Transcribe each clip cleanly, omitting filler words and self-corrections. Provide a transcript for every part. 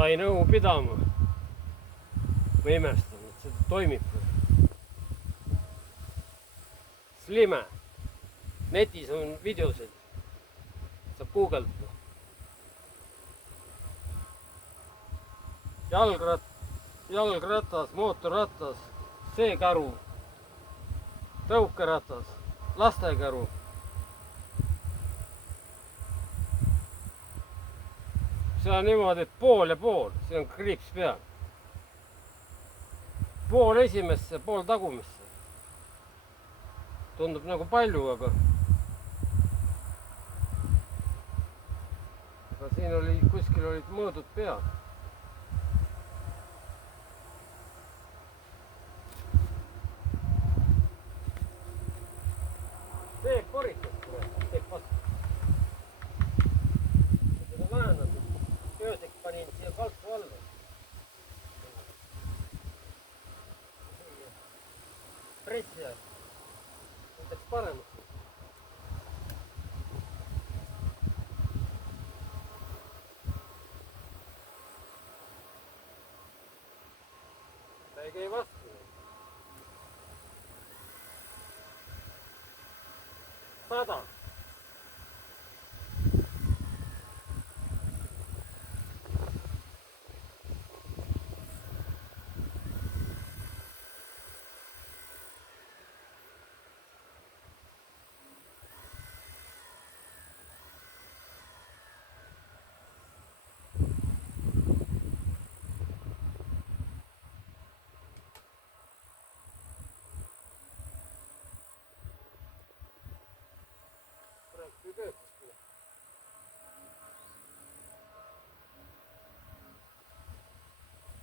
sai nõu pidama. Ma imestan, et see toimib. Slime. Netis on videosid. Saab guugeldada. Jalgratas, mootorratas, seekäru, tõukeratas, lastekäru. See on niimoodi, et pool ja pool, see on kriips peal. Pool esimesse, pool tagumisse. Tundub nagu palju, aga siin oli, kuskil olid mõõdud peal. Teeb korikas, teeb vastu. Seda vähendatud. Ööseks panin siia kalku alla. Pressi ajal. Võtaks paremaks. Ta ei käi vastu. Sada.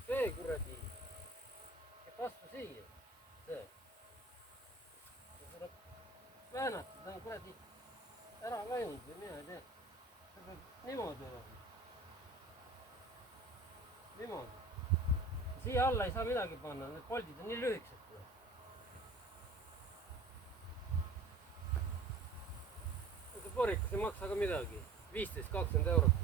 See kuradi, vastu siia, see. See tuleb väänata, ta on kuradi ära vajunud või mina ei tea. See peab niimoodi olema. Niimoodi. Siia alla ei saa midagi panna, need poldid on nii lühikesed. See porikas ei maksa ka midagi, 15-20 eurot.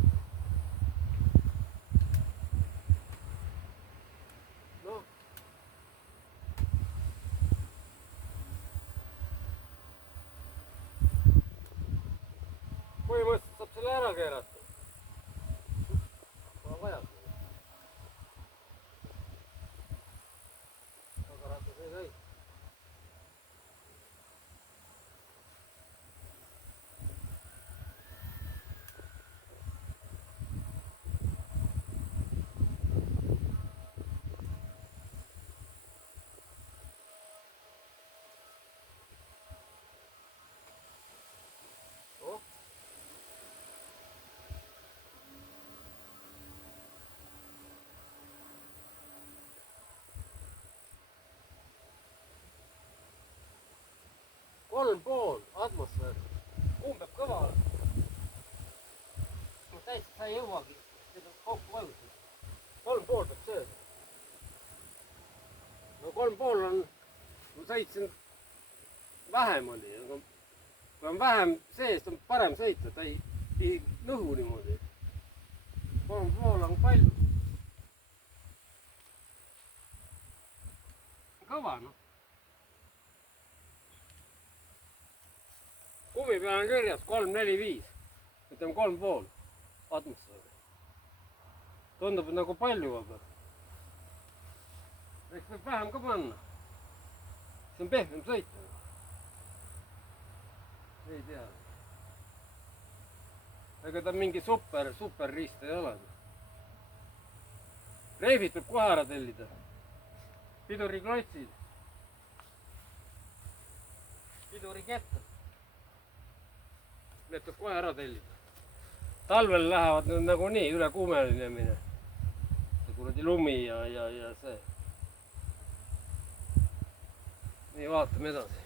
Põhimõtteliselt saab selle ära keerata. Pole vaja. Aga ratas ei käi. Kolm pool atmosfäär. Kuum peab kõva. Ma täitsa sa ei jõuagi. Seda kokku vajutada. Kolm pool peab sööda. No kolm pool on, ma sõitsin vähem oli. Aga kui on vähem seest, on parem sõita. Ta ei lõhu niimoodi. Kolm pool on palju. Kõva, noh. Kumi peal on kirjas 3-4-5, ütleme 3 pool atmosfääri. Tundub nagu palju, aga eks võib vähem ka panna. See on pehmem sõita. Ei tea. Ega ta mingi super riist ei ole. Reifid peab kohe ära tellida. Piduriklotsid. Pidurikettad. Need peab kohe ära tellida. Talvel lähevad need nagu nii üle kuumenemine. See kuradi lumi ja see. Nii vaatame edasi.